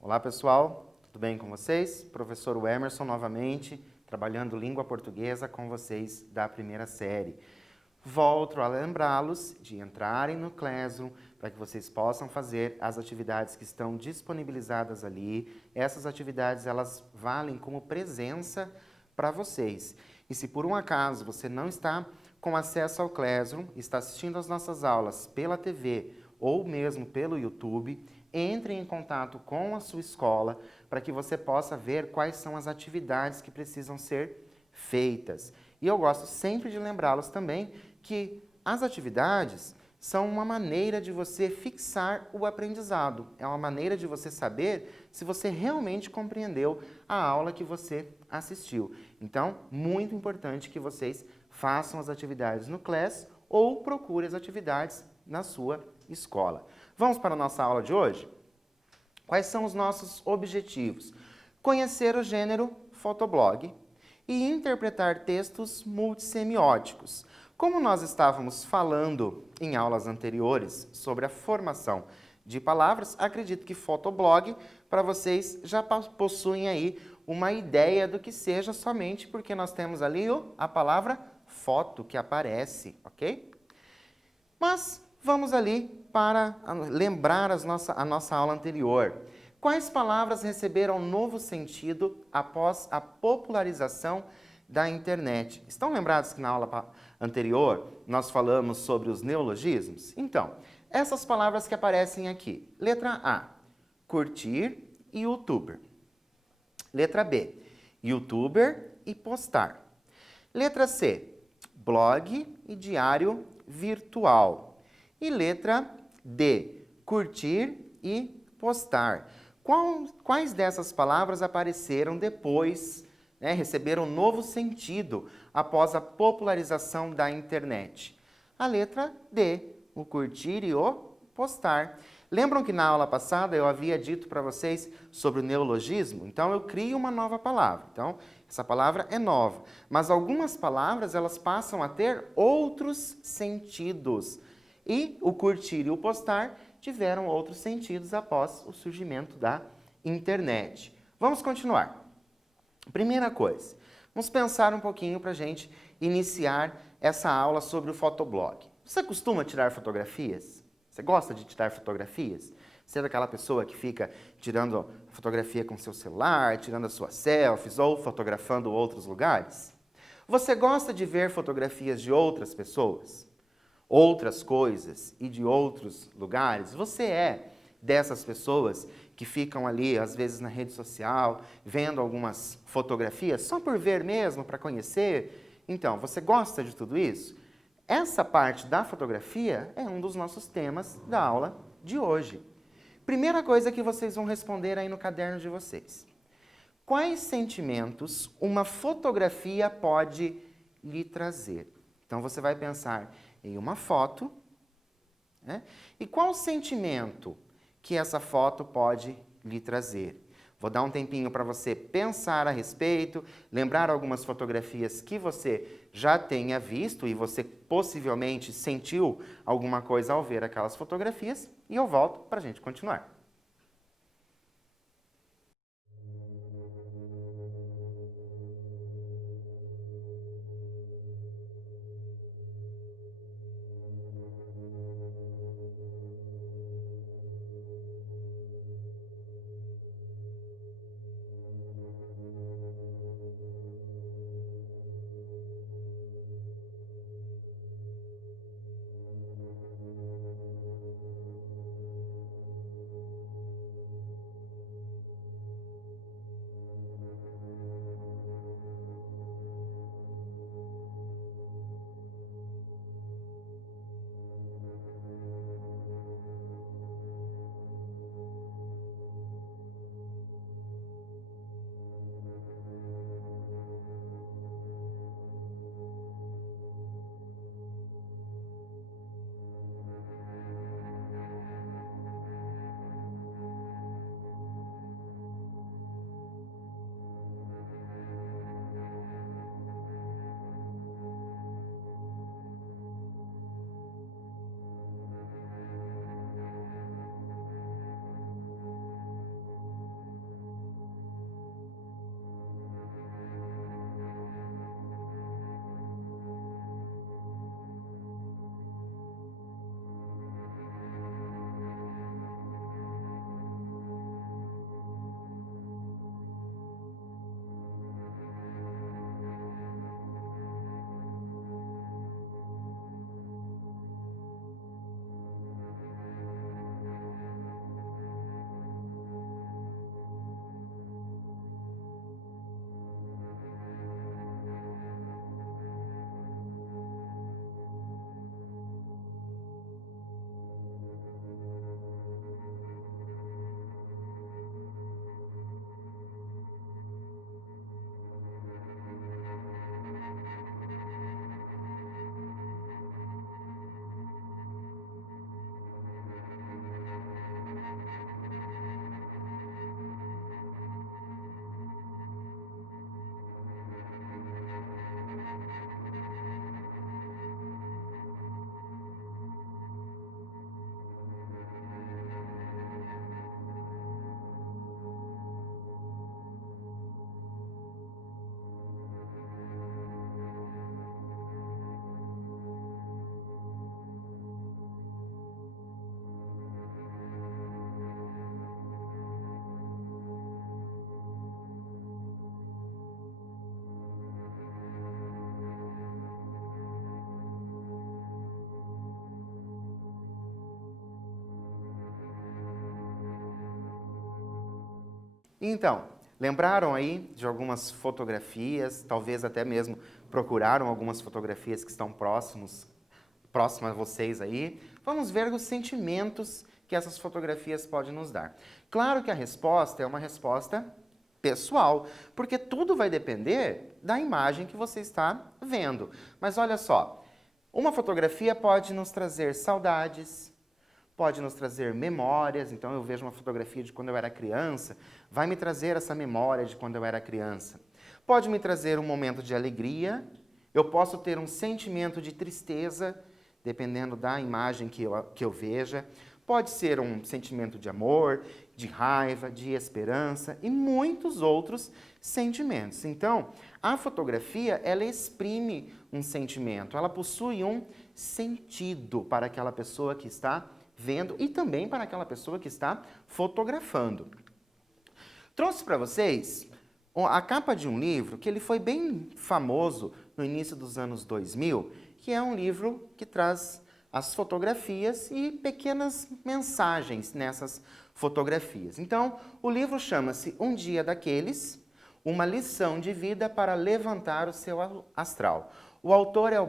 Olá pessoal, tudo bem com vocês? Professor Emerson novamente, trabalhando língua portuguesa com vocês da primeira série. Volto a lembrá-los de entrarem no Classroom para que vocês possam fazer as atividades que estão disponibilizadas ali. Essas atividades elas valem como presença para vocês. E se por um acaso você não está com acesso ao Classroom, está assistindo às nossas aulas pela TV ou mesmo pelo YouTube, entre em contato com a sua escola para que você possa ver quais são as atividades que precisam ser feitas. E eu gosto sempre de lembrá-los também que as atividades são uma maneira de você fixar o aprendizado. É uma maneira de você saber se você realmente compreendeu a aula que você assistiu. Então, muito importante que vocês façam as atividades no Class ou procure as atividades na sua escola. Vamos para a nossa aula de hoje? Quais são os nossos objetivos? Conhecer o gênero fotoblog e interpretar textos multissemióticos. Como nós estávamos falando em aulas anteriores sobre a formação de palavras, acredito que fotoblog, para vocês já possuem aí uma ideia do que seja somente porque nós temos ali a palavra foto que aparece, ok? Mas vamos ali para lembrar a nossa aula anterior. Quais palavras receberam novo sentido após a popularização da internet? Estão lembrados que na aula anterior nós falamos sobre os neologismos? Então, essas palavras que aparecem aqui. Letra A, curtir e youtuber. Letra B, youtuber e postar. Letra C, blog e diário virtual. E letra D, curtir e postar. Quais dessas palavras apareceram depois, receberam novo sentido após a popularização da internet? A letra D, o curtir e o postar. Lembram que na aula passada eu havia dito para vocês sobre o neologismo? Então eu crio uma nova palavra. Então essa palavra é nova. Mas algumas palavras elas passam a ter outros sentidos. E o curtir e o postar tiveram outros sentidos após o surgimento da internet. Vamos continuar. Primeira coisa, vamos pensar um pouquinho para a gente iniciar essa aula sobre o fotoblog. Você costuma tirar fotografias? Você gosta de tirar fotografias? Você é daquela pessoa que fica tirando fotografia com seu celular, tirando as suas selfies ou fotografando outros lugares? Você gosta de ver fotografias de outras pessoas? Outras coisas e de outros lugares? Você é dessas pessoas que ficam ali, às vezes, na rede social, vendo algumas fotografias, só por ver mesmo, para conhecer? Então, você gosta de tudo isso? Essa parte da fotografia é um dos nossos temas da aula de hoje. Primeira coisa que vocês vão responder aí no caderno de vocês. Quais sentimentos uma fotografia pode lhe trazer? Então, você vai pensar em uma foto, né? E qual sentimento que essa foto pode lhe trazer? Vou dar um tempinho para você pensar a respeito, lembrar algumas fotografias que você já tenha visto e você possivelmente sentiu alguma coisa ao ver aquelas fotografias e eu volto para a gente continuar. Então, lembraram aí de algumas fotografias, talvez até mesmo procuraram algumas fotografias que estão próximas a vocês aí. Vamos ver os sentimentos que essas fotografias podem nos dar. Claro que a resposta é uma resposta pessoal, porque tudo vai depender da imagem que você está vendo. Mas olha só, uma fotografia pode nos trazer saudades, pode nos trazer memórias. Então eu vejo uma fotografia de quando eu era criança, vai me trazer essa memória de quando eu era criança. Pode me trazer um momento de alegria, eu posso ter um sentimento de tristeza, dependendo da imagem que eu veja. Pode ser um sentimento de amor, de raiva, de esperança e muitos outros sentimentos. Então, a fotografia, ela exprime um sentimento, ela possui um sentido para aquela pessoa que está vendo e também para aquela pessoa que está fotografando. Trouxe para vocês a capa de um livro que ele foi bem famoso no início dos anos 2000, que é um livro que traz as fotografias e pequenas mensagens nessas fotografias. Então, o livro chama-se Um Dia Daqueles, uma lição de vida para levantar o seu astral. O autor é o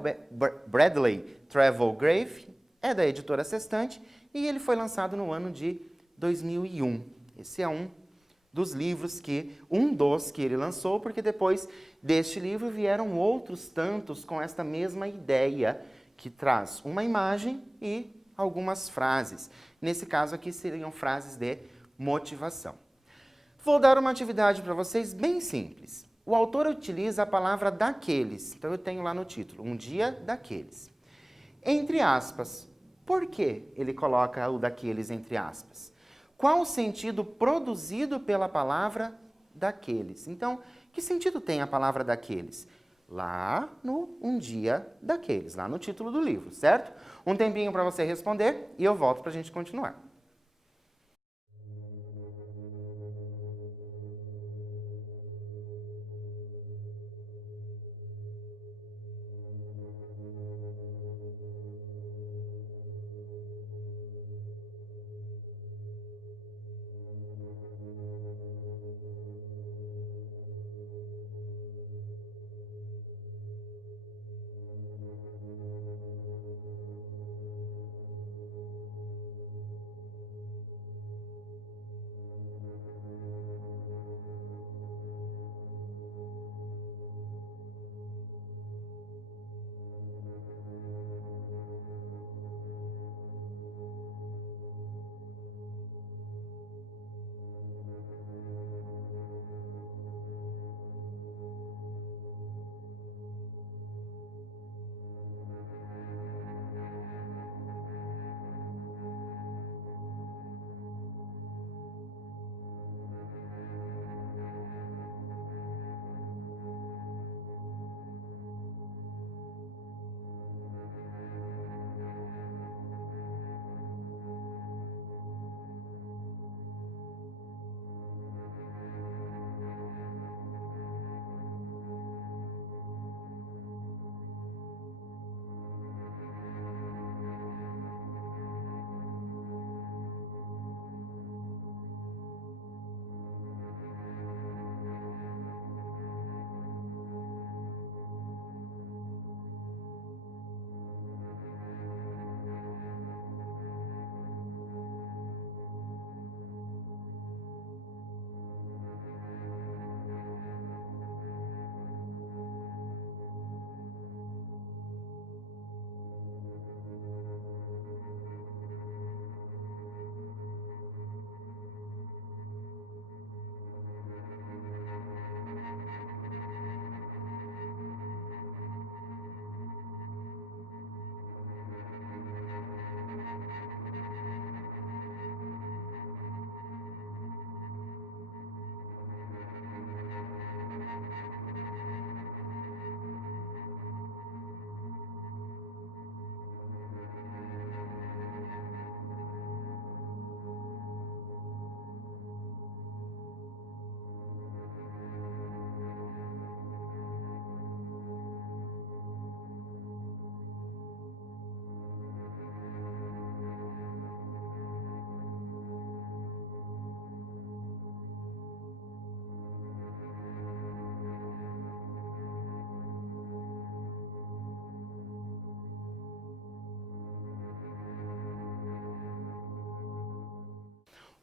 Bradley Travelgrave, é da editora Sextante e ele foi lançado no ano de 2001. Esse é um dos que ele lançou, porque depois deste livro vieram outros tantos com esta mesma ideia, que traz uma imagem e algumas frases. Nesse caso aqui seriam frases de motivação. Vou dar uma atividade para vocês bem simples. O autor utiliza a palavra daqueles, então eu tenho lá no título, Um Dia Daqueles. Entre aspas, por que ele coloca o daqueles entre aspas? Qual o sentido produzido pela palavra daqueles? Então, que sentido tem a palavra daqueles? Lá no Um Dia Daqueles, lá no título do livro, certo? Um tempinho para você responder e eu volto para a gente continuar.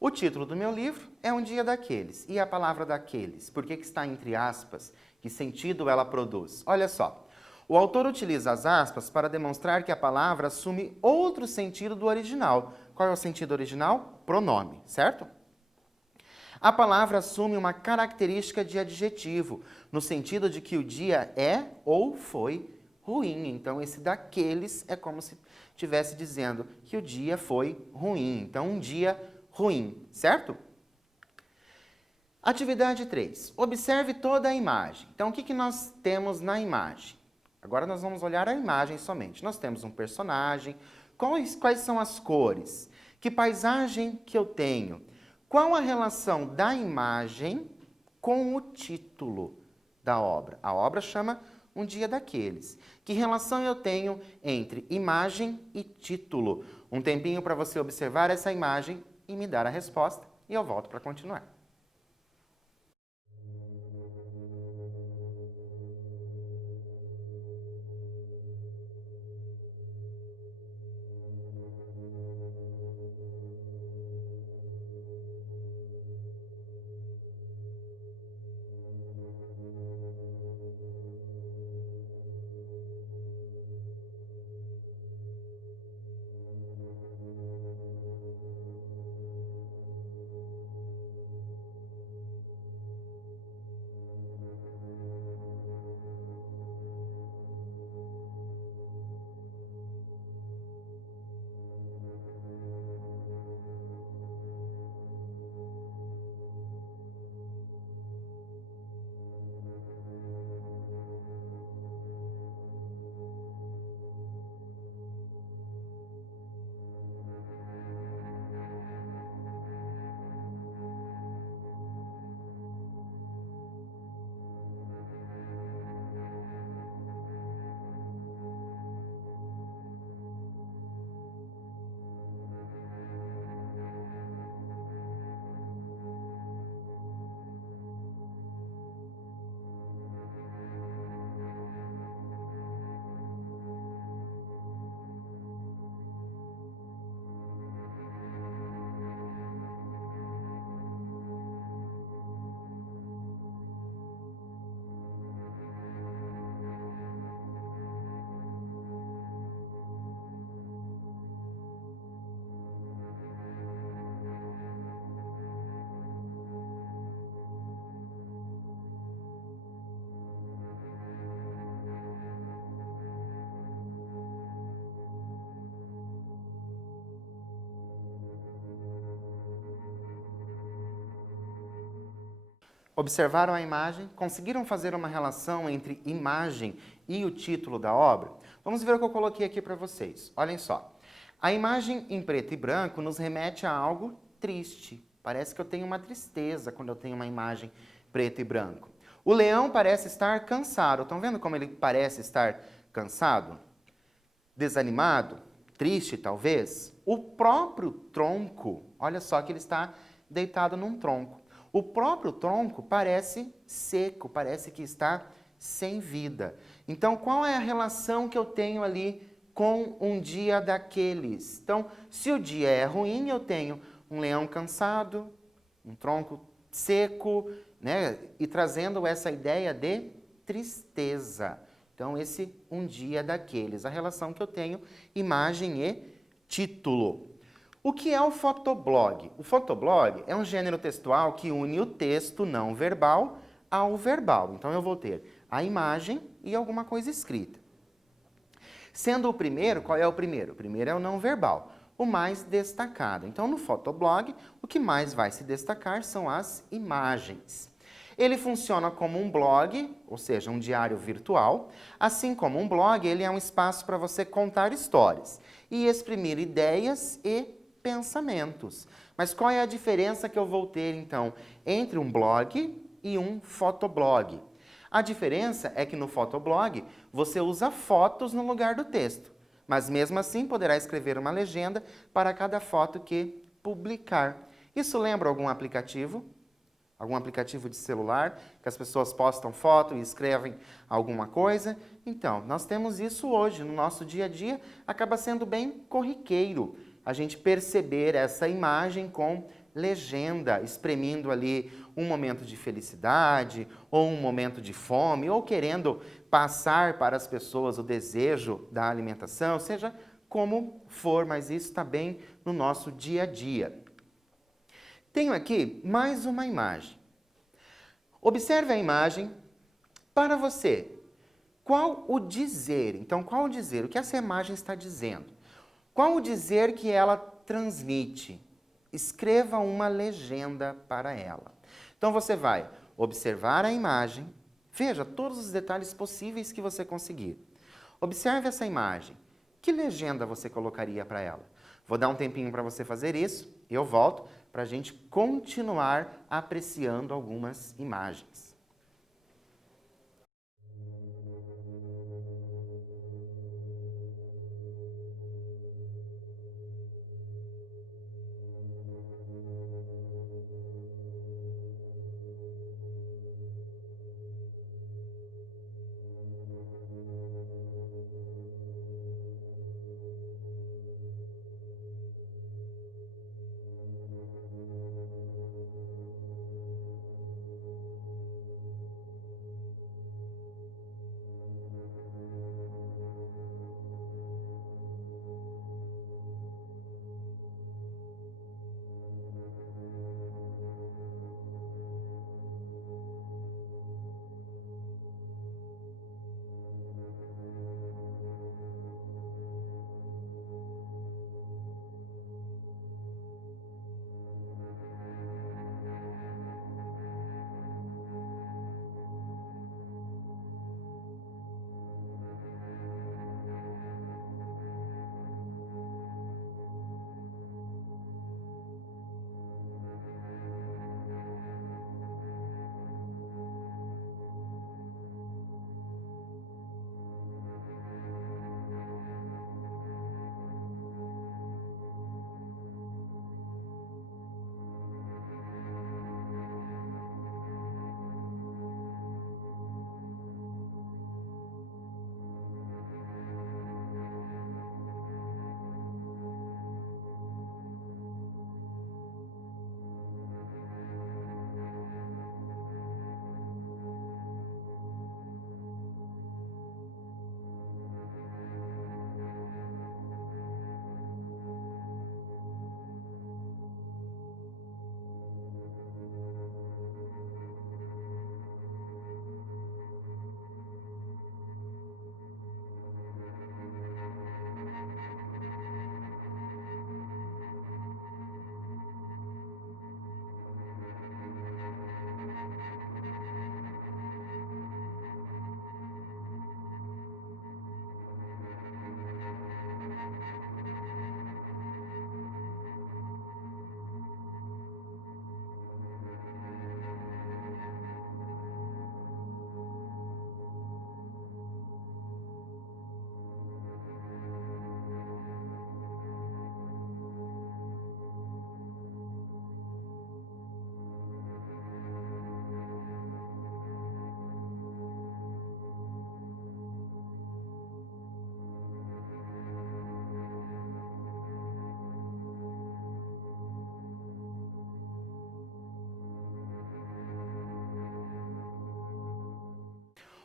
O título do meu livro é Um Dia Daqueles. E a palavra daqueles? Por que está entre aspas? Que sentido ela produz? Olha só. O autor utiliza as aspas para demonstrar que a palavra assume outro sentido do original. Qual é o sentido original? Pronome, certo? A palavra assume uma característica de adjetivo, no sentido de que o dia é ou foi ruim. Então, esse daqueles é como se estivesse dizendo que o dia foi ruim. Então, um dia ruim, certo? Atividade 3. Observe toda a imagem. Então, o que nós temos na imagem? Agora nós vamos olhar a imagem somente. Nós temos um personagem. Quais são as cores? Que paisagem que eu tenho? Qual a relação da imagem com o título da obra? A obra chama Um Dia Daqueles. Que relação eu tenho entre imagem e título? Um tempinho para você observar essa imagem e me dar a resposta e eu volto para continuar. Observaram a imagem? Conseguiram fazer uma relação entre imagem e o título da obra? Vamos ver o que eu coloquei aqui para vocês. Olhem só. A imagem em preto e branco nos remete a algo triste. Parece que eu tenho uma tristeza quando eu tenho uma imagem preto e branco. O leão parece estar cansado. Estão vendo como ele parece estar cansado? Desanimado? Triste, talvez? O próprio tronco, olha só que ele está deitado num tronco. O próprio tronco parece seco, parece que está sem vida. Então, qual é a relação que eu tenho ali com um dia daqueles? Então, se o dia é ruim, eu tenho um leão cansado, um tronco seco, né? E trazendo essa ideia de tristeza. Então, esse um dia daqueles. A relação que eu tenho, imagem e título. O que é o fotoblog? O fotoblog é um gênero textual que une o texto não verbal ao verbal. Então, eu vou ter a imagem e alguma coisa escrita. Sendo o primeiro, qual é o primeiro? O primeiro é o não verbal, o mais destacado. Então, no fotoblog, o que mais vai se destacar são as imagens. Ele funciona como um blog, ou seja, um diário virtual. Assim como um blog, ele é um espaço para você contar histórias e exprimir ideias e pensamentos. Mas qual é a diferença que eu vou ter, então, entre um blog e um fotoblog? A diferença é que no fotoblog você usa fotos no lugar do texto, mas mesmo assim poderá escrever uma legenda para cada foto que publicar. Isso lembra algum aplicativo? Algum aplicativo de celular, que as pessoas postam foto e escrevem alguma coisa? Então, nós temos isso hoje, no nosso dia a dia, acaba sendo bem corriqueiro a gente perceber essa imagem com legenda, exprimindo ali um momento de felicidade, ou um momento de fome, ou querendo passar para as pessoas o desejo da alimentação, seja como for, mas isso está bem no nosso dia a dia. Tenho aqui mais uma imagem. Observe a imagem. Para você, qual o dizer? Então, qual o dizer? O que essa imagem está dizendo? Qual o dizer que ela transmite? Escreva uma legenda para ela. Então, você vai observar a imagem, veja todos os detalhes possíveis que você conseguir. Observe essa imagem. Que legenda você colocaria para ela? Vou dar um tempinho para você fazer isso e eu volto para a gente continuar apreciando algumas imagens.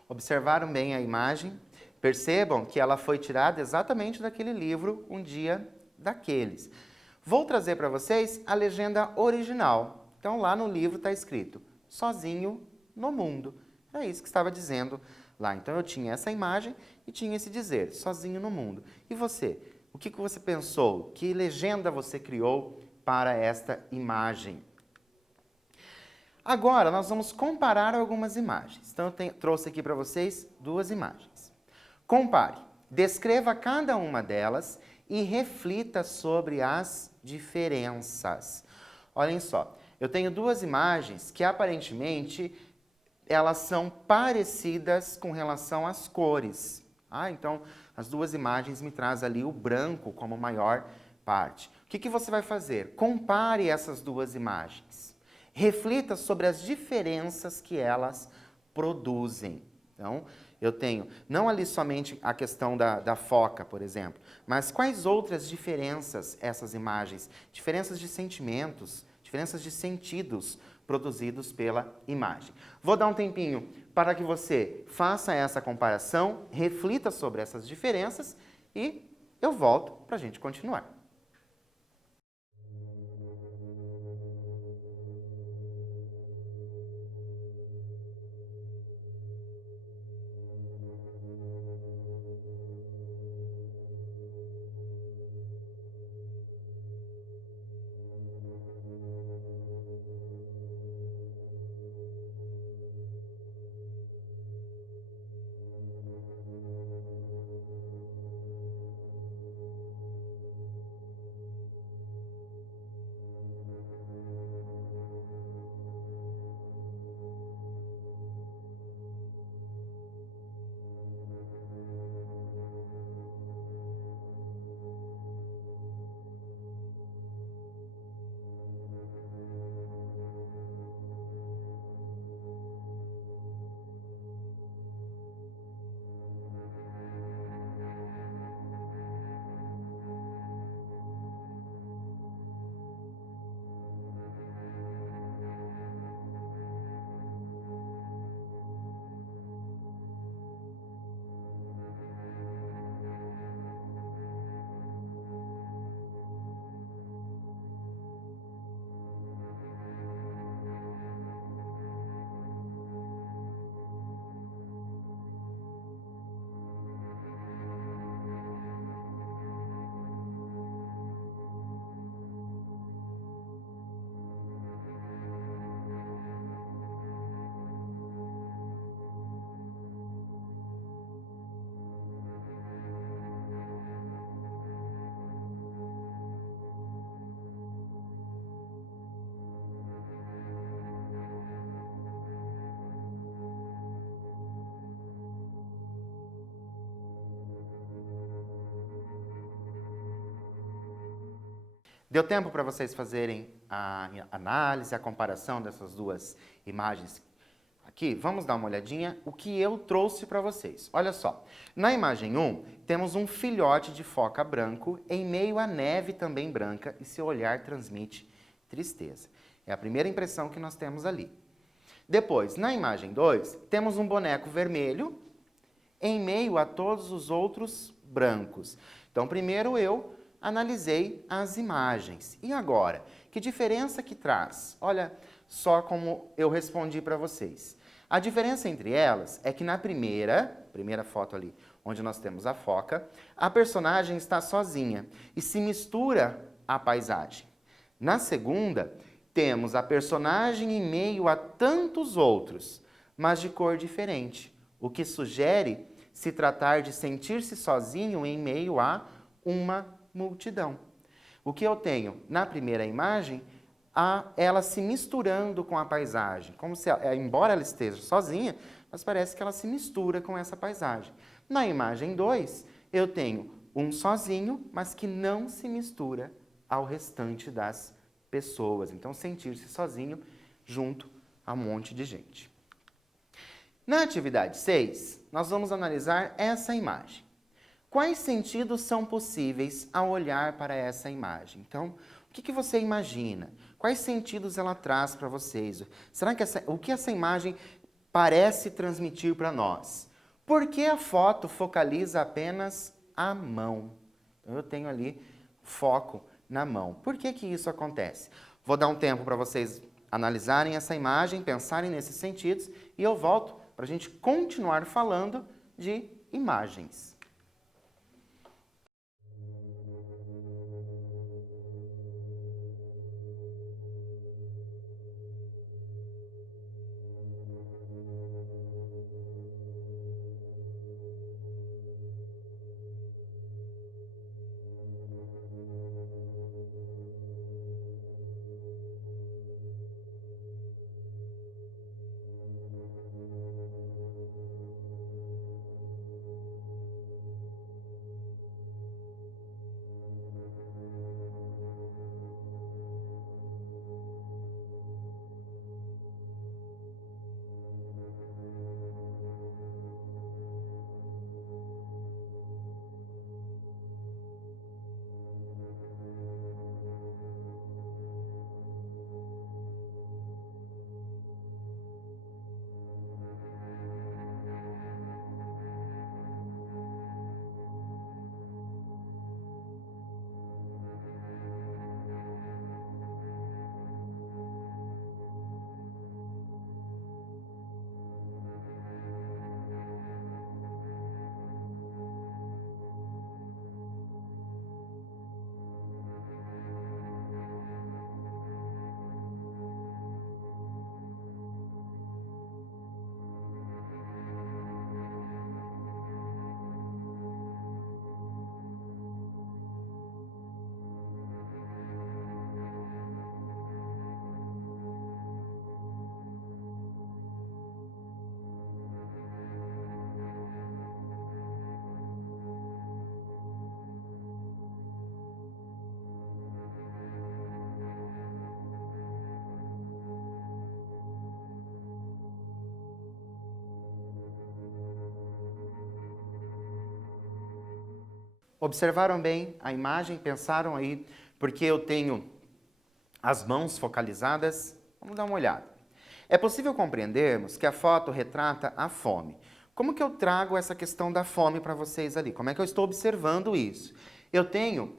Observaram bem a imagem? Percebam que ela foi tirada exatamente daquele livro, Um Dia Daqueles. Vou trazer para vocês a legenda original. Então, lá no livro está escrito, sozinho no mundo. É isso que estava dizendo lá. Então, eu tinha essa imagem e tinha esse dizer, sozinho no mundo. E você? O que você pensou? Que legenda você criou para esta imagem? Agora, nós vamos comparar algumas imagens. Então, eu trouxe aqui para vocês duas imagens. Compare. Descreva cada uma delas e reflita sobre as diferenças. Olhem só, eu tenho duas imagens que, aparentemente, elas são parecidas com relação às cores. Então, as duas imagens me trazem ali o branco como maior parte. O que você vai fazer? Compare essas duas imagens. Reflita sobre as diferenças que elas produzem. Então, eu tenho não ali somente a questão da foca, por exemplo, mas quais outras diferenças essas imagens, diferenças de sentimentos, diferenças de sentidos produzidos pela imagem. Vou dar um tempinho para que você faça essa comparação, reflita sobre essas diferenças e eu volto para a gente continuar. Deu tempo para vocês fazerem a análise, a comparação dessas duas imagens aqui? Vamos dar uma olhadinha o que eu trouxe para vocês. Olha só, na imagem 1, temos um filhote de foca branco em meio à neve também branca e seu olhar transmite tristeza. É a primeira impressão que nós temos ali. Depois, na imagem 2, temos um boneco vermelho em meio a todos os outros brancos. Então, primeiro eu analisei as imagens. E agora, que diferença que traz? Olha só como eu respondi para vocês. A diferença entre elas é que na primeira foto ali, onde nós temos a foca, a personagem está sozinha e se mistura à paisagem. Na segunda, temos a personagem em meio a tantos outros, mas de cor diferente, o que sugere se tratar de sentir-se sozinho em meio a uma multidão. O que eu tenho na primeira imagem, ela se misturando com a paisagem, como se, embora ela esteja sozinha, mas parece que ela se mistura com essa paisagem. Na imagem 2, eu tenho um sozinho, mas que não se mistura ao restante das pessoas. Então, sentir-se sozinho junto a um monte de gente. Na atividade 6, nós vamos analisar essa imagem. Quais sentidos são possíveis ao olhar para essa imagem? Então, o que você imagina? Quais sentidos ela traz para vocês? Será que o que essa imagem parece transmitir para nós? Por que a foto focaliza apenas a mão? Então, eu tenho ali foco na mão. Por que isso acontece? Vou dar um tempo para vocês analisarem essa imagem, pensarem nesses sentidos e eu volto para a gente continuar falando de imagens. Observaram bem a imagem? Pensaram aí? Porque eu tenho as mãos focalizadas? Vamos dar uma olhada. É possível compreendermos que a foto retrata a fome. Como que eu trago essa questão da fome para vocês ali? Como é que eu estou observando isso? Eu tenho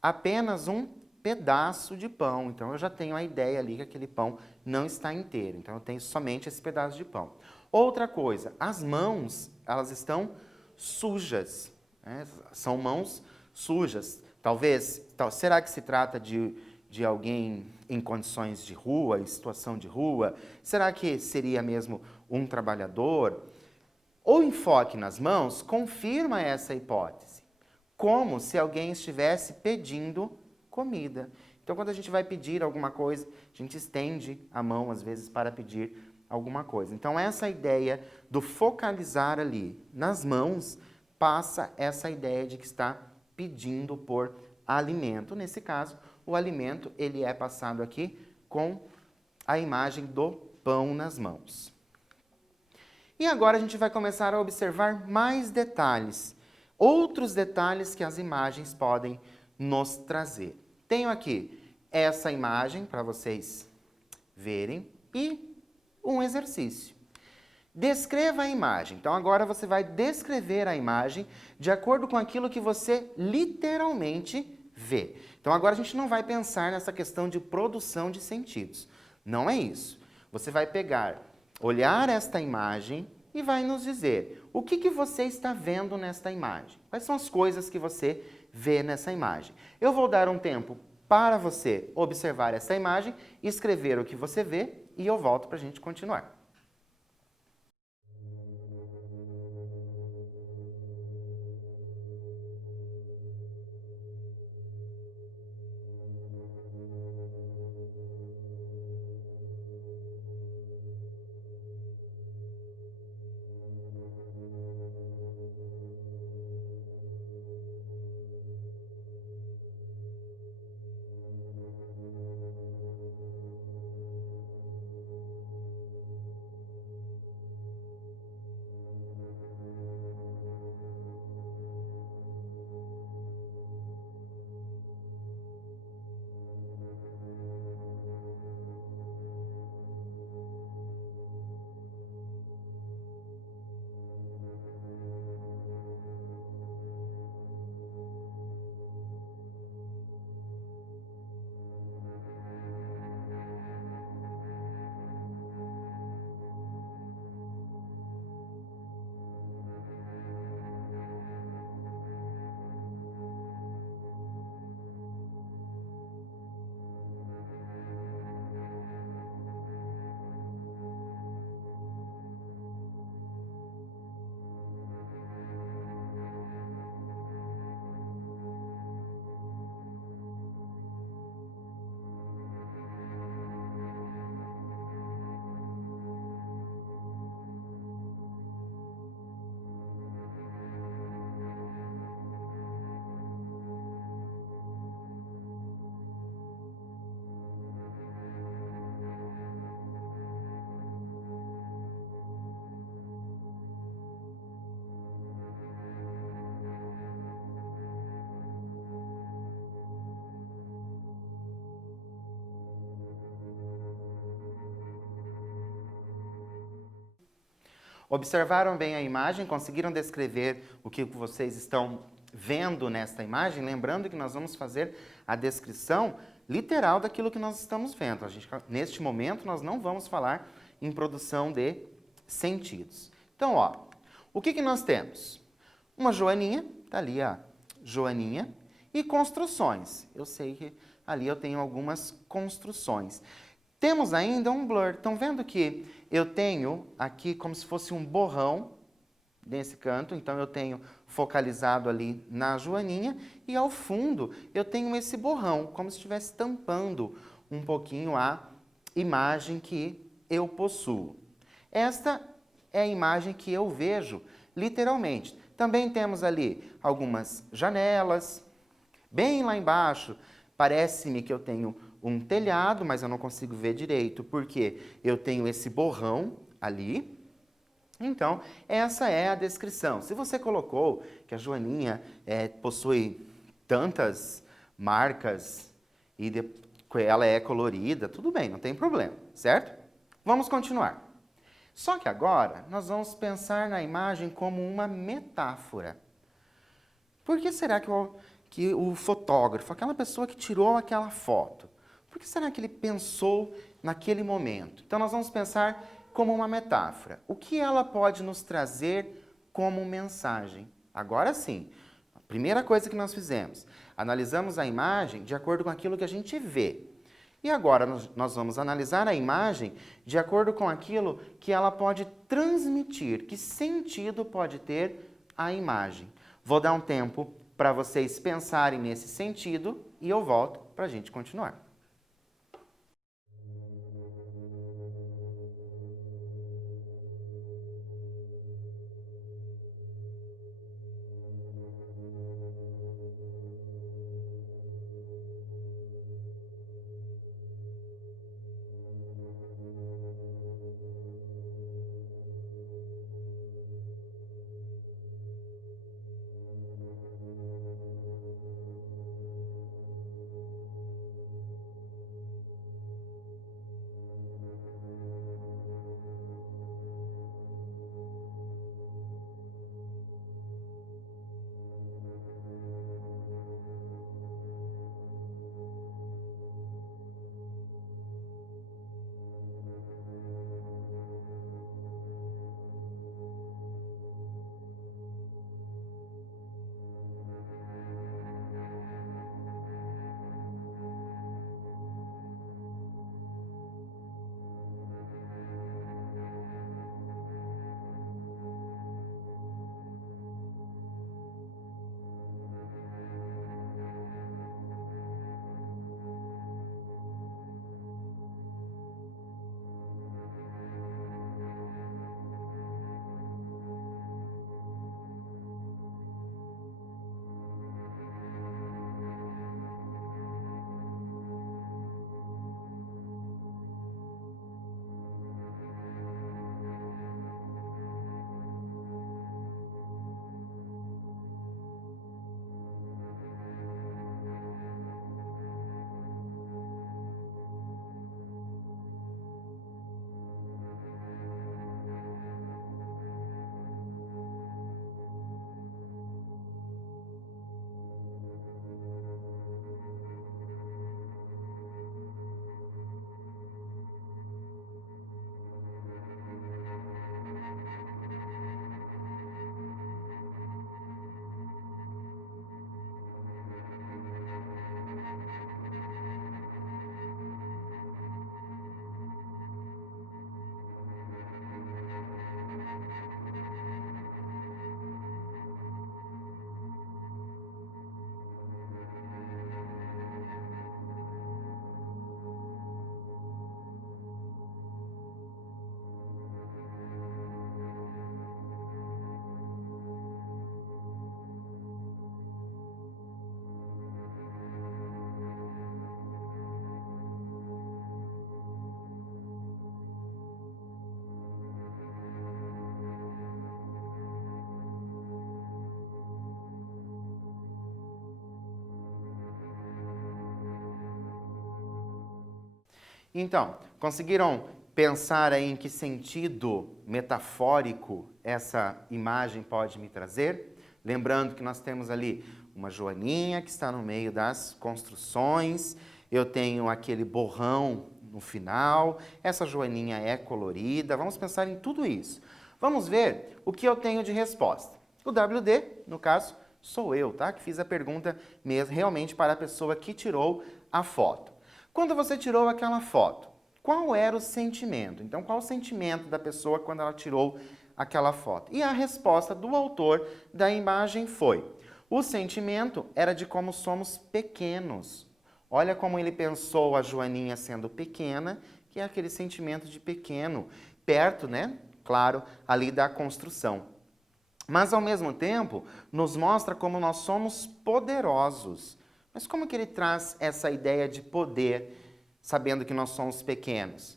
apenas um pedaço de pão, então eu já tenho a ideia ali que aquele pão não está inteiro, então eu tenho somente esse pedaço de pão. Outra coisa, as mãos, elas estão sujas, né? São mãos sujas. Talvez, será que se trata de alguém em condições de rua, em situação de rua? Será que seria mesmo um trabalhador? O enfoque nas mãos confirma essa hipótese, como se alguém estivesse pedindo comida. Então, quando a gente vai pedir alguma coisa, a gente estende a mão, às vezes, para pedir alguma coisa. Então, essa ideia do focalizar ali nas mãos passa essa ideia de que está pedindo por alimento. Nesse caso, o alimento ele é passado aqui com a imagem do pão nas mãos. E agora a gente vai começar a observar mais detalhes, outros detalhes que as imagens podem nos trazer. Tenho aqui essa imagem para vocês verem e um exercício. Descreva a imagem. Então agora você vai descrever a imagem de acordo com aquilo que você literalmente vê. Então agora a gente não vai pensar nessa questão de produção de sentidos. Não é isso. Você vai pegar, olhar esta imagem e vai nos dizer o que você está vendo nesta imagem. Quais são as coisas que você vê nessa imagem. Eu vou dar um tempo para você observar essa imagem, escrever o que você vê e eu volto para a gente continuar. Observaram bem a imagem? Conseguiram descrever o que vocês estão vendo nesta imagem? Lembrando que nós vamos fazer a descrição literal daquilo que nós estamos vendo. Neste momento, nós não vamos falar em produção de sentidos. Então, ó, o que nós temos? Uma joaninha, tá ali a joaninha, e construções. Eu sei que ali eu tenho algumas construções. Temos ainda um blur. Estão vendo que eu tenho aqui como se fosse um borrão nesse canto. Então, eu tenho focalizado ali na joaninha e ao fundo eu tenho esse borrão, como se estivesse tampando um pouquinho a imagem que eu possuo. Esta é a imagem que eu vejo literalmente. Também temos ali algumas janelas. Bem lá embaixo, parece-me que eu tenho um telhado, mas eu não consigo ver direito, porque eu tenho esse borrão ali. Então, essa é a descrição. Se você colocou que a joaninha possui tantas marcas e ela é colorida, tudo bem, não tem problema, certo? Vamos continuar. Só que agora nós vamos pensar na imagem como uma metáfora. Por que será que o fotógrafo, aquela pessoa que tirou aquela foto, por que será que ele pensou naquele momento? Então nós vamos pensar como uma metáfora. O que ela pode nos trazer como mensagem? Agora sim, a primeira coisa que nós fizemos, analisamos a imagem de acordo com aquilo que a gente vê. E agora nós vamos analisar a imagem de acordo com aquilo que ela pode transmitir, que sentido pode ter a imagem. Vou dar um tempo para vocês pensarem nesse sentido e eu volto para a gente continuar. Então, conseguiram pensar aí em que sentido metafórico essa imagem pode me trazer? Lembrando que nós temos ali uma joaninha que está no meio das construções, eu tenho aquele borrão no final, essa joaninha é colorida, vamos pensar em tudo isso. Vamos ver o que eu tenho de resposta. O WD, no caso, sou eu, tá? Que fiz a pergunta mesmo, realmente para a pessoa que tirou a foto. Quando você tirou aquela foto, qual era o sentimento? Então, qual o sentimento da pessoa quando ela tirou aquela foto? E a resposta do autor da imagem foi: o sentimento era de como somos pequenos. Olha como ele pensou a joaninha sendo pequena, que é aquele sentimento de pequeno, perto, né? Claro, ali da construção. Mas, ao mesmo tempo, nos mostra como nós somos poderosos. Mas como que ele traz essa ideia de poder, sabendo que nós somos pequenos?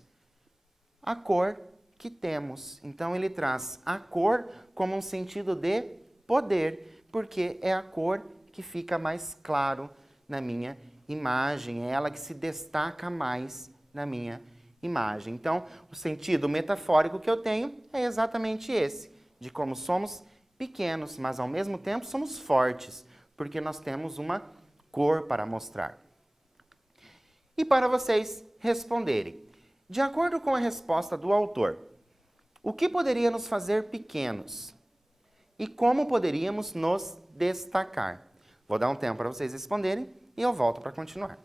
A cor que temos. Então, ele traz a cor como um sentido de poder, porque é a cor que fica mais claro na minha imagem, é ela que se destaca mais na minha imagem. Então, o sentido metafórico que eu tenho é exatamente esse, de como somos pequenos, mas ao mesmo tempo somos fortes, porque nós temos uma cor para mostrar. E para vocês responderem, de acordo com a resposta do autor, o que poderia nos fazer pequenos? E como poderíamos nos destacar? Vou dar um tempo para vocês responderem e eu volto para continuar.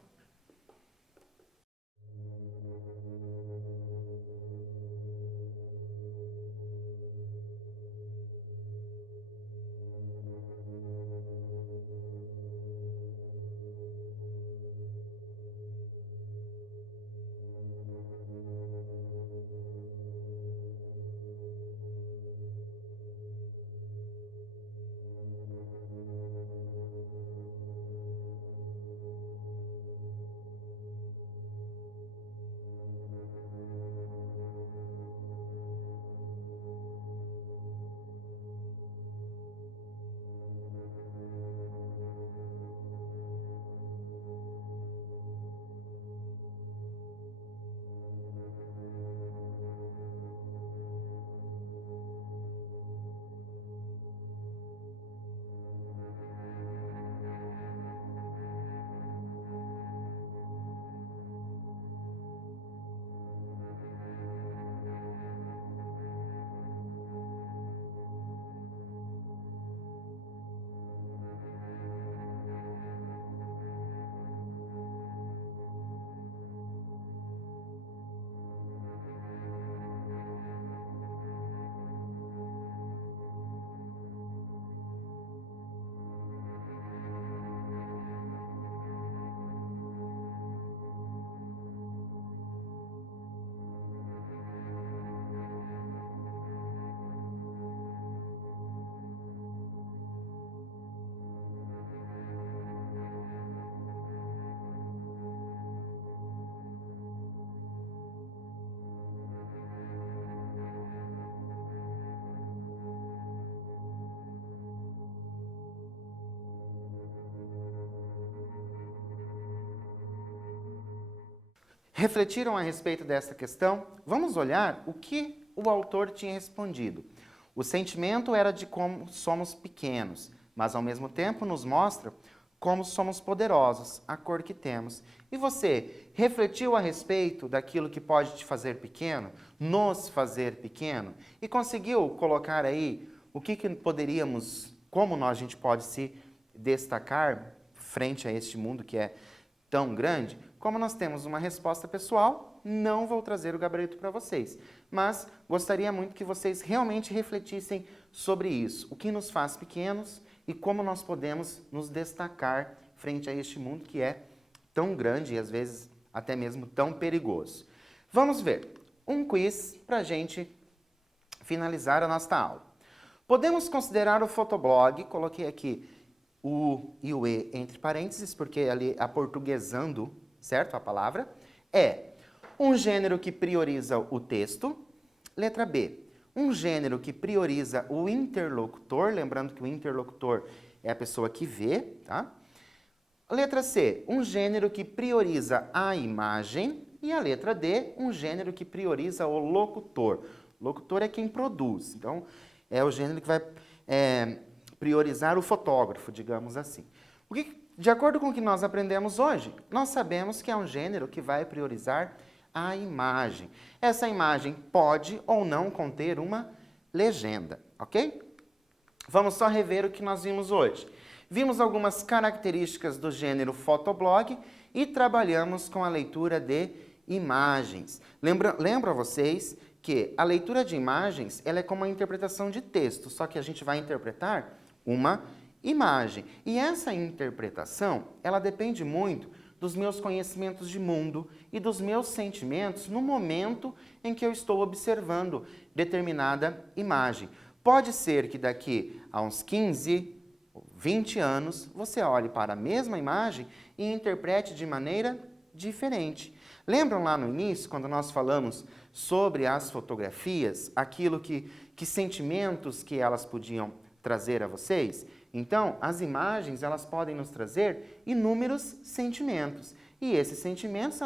Refletiram a respeito dessa questão? Vamos olhar o que o autor tinha respondido. O sentimento era de como somos pequenos, mas ao mesmo tempo nos mostra como somos poderosos, a cor que temos. E você refletiu a respeito daquilo que pode te fazer pequeno, nos fazer pequeno, e conseguiu colocar aí o que poderíamos, como a gente pode se destacar frente a este mundo que é tão grande? Como nós temos uma resposta pessoal, não vou trazer o gabarito para vocês, mas gostaria muito que vocês realmente refletissem sobre isso, o que nos faz pequenos e como nós podemos nos destacar frente a este mundo que é tão grande e às vezes até mesmo tão perigoso. Vamos ver um quiz para a gente finalizar a nossa aula. Podemos considerar o fotoblog, coloquei aqui o e o e entre parênteses, porque ali aportuguesando, certo? A palavra é um gênero que prioriza o texto. Letra B, um gênero que prioriza o interlocutor, lembrando que o interlocutor é a pessoa que vê, tá? Letra C, um gênero que prioriza a imagem. E a letra D, um gênero que prioriza o locutor. Locutor é quem produz, então é o gênero que vai priorizar o fotógrafo, digamos assim. De acordo com o que nós aprendemos hoje, nós sabemos que é um gênero que vai priorizar a imagem. Essa imagem pode ou não conter uma legenda, ok? Vamos só rever o que nós vimos hoje. Vimos algumas características do gênero fotoblog e trabalhamos com a leitura de imagens. Lembro a vocês que a leitura de imagens ela é como uma interpretação de texto, só que a gente vai interpretar uma imagem. E essa interpretação, ela depende muito dos meus conhecimentos de mundo e dos meus sentimentos no momento em que eu estou observando determinada imagem. Pode ser que daqui a uns 15, 20 anos, você olhe para a mesma imagem e interprete de maneira diferente. Lembram lá no início, quando nós falamos sobre as fotografias, aquilo que sentimentos que elas podiam trazer a vocês? Então, as imagens, elas podem nos trazer inúmeros sentimentos. E esses sentimentos,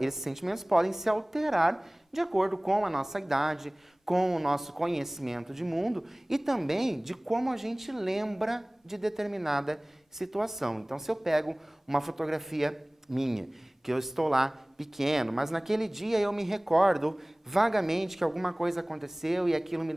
esses sentimentos podem se alterar de acordo com a nossa idade, com o nosso conhecimento de mundo e também de como a gente lembra de determinada situação. Então, se eu pego uma fotografia minha, que eu estou lá pequeno, mas naquele dia eu me recordo vagamente que alguma coisa aconteceu e aquilo me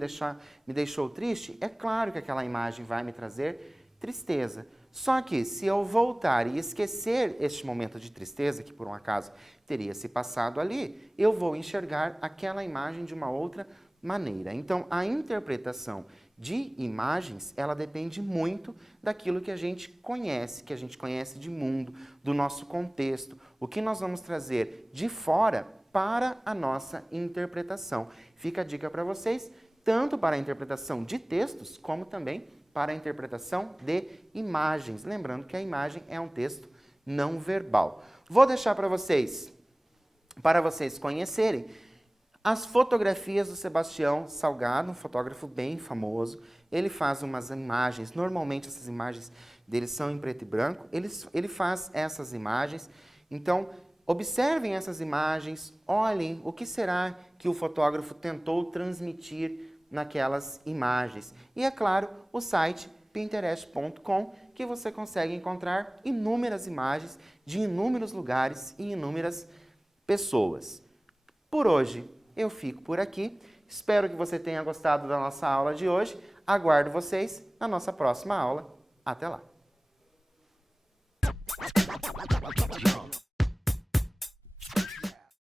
deixou triste, é claro que aquela imagem vai me trazer tristeza. Só que se eu voltar e esquecer este momento de tristeza, que por um acaso teria se passado ali, eu vou enxergar aquela imagem de uma outra maneira. Então, a interpretação de imagens, ela depende muito daquilo que a gente conhece de mundo, do nosso contexto, o que nós vamos trazer de fora para a nossa interpretação. Fica a dica para vocês, tanto para a interpretação de textos, como também para a interpretação de imagens. Lembrando que a imagem é um texto não verbal. Vou deixar para vocês conhecerem as fotografias do Sebastião Salgado, um fotógrafo bem famoso. Ele faz umas imagens, normalmente essas imagens dele são em preto e branco. Ele faz essas imagens. Então, observem essas imagens, olhem o que será que o fotógrafo tentou transmitir naquelas imagens. E, é claro, o site pinterest.com, que você consegue encontrar inúmeras imagens de inúmeros lugares e inúmeras pessoas. Por hoje, eu fico por aqui. Espero que você tenha gostado da nossa aula de hoje. Aguardo vocês na nossa próxima aula. Até lá!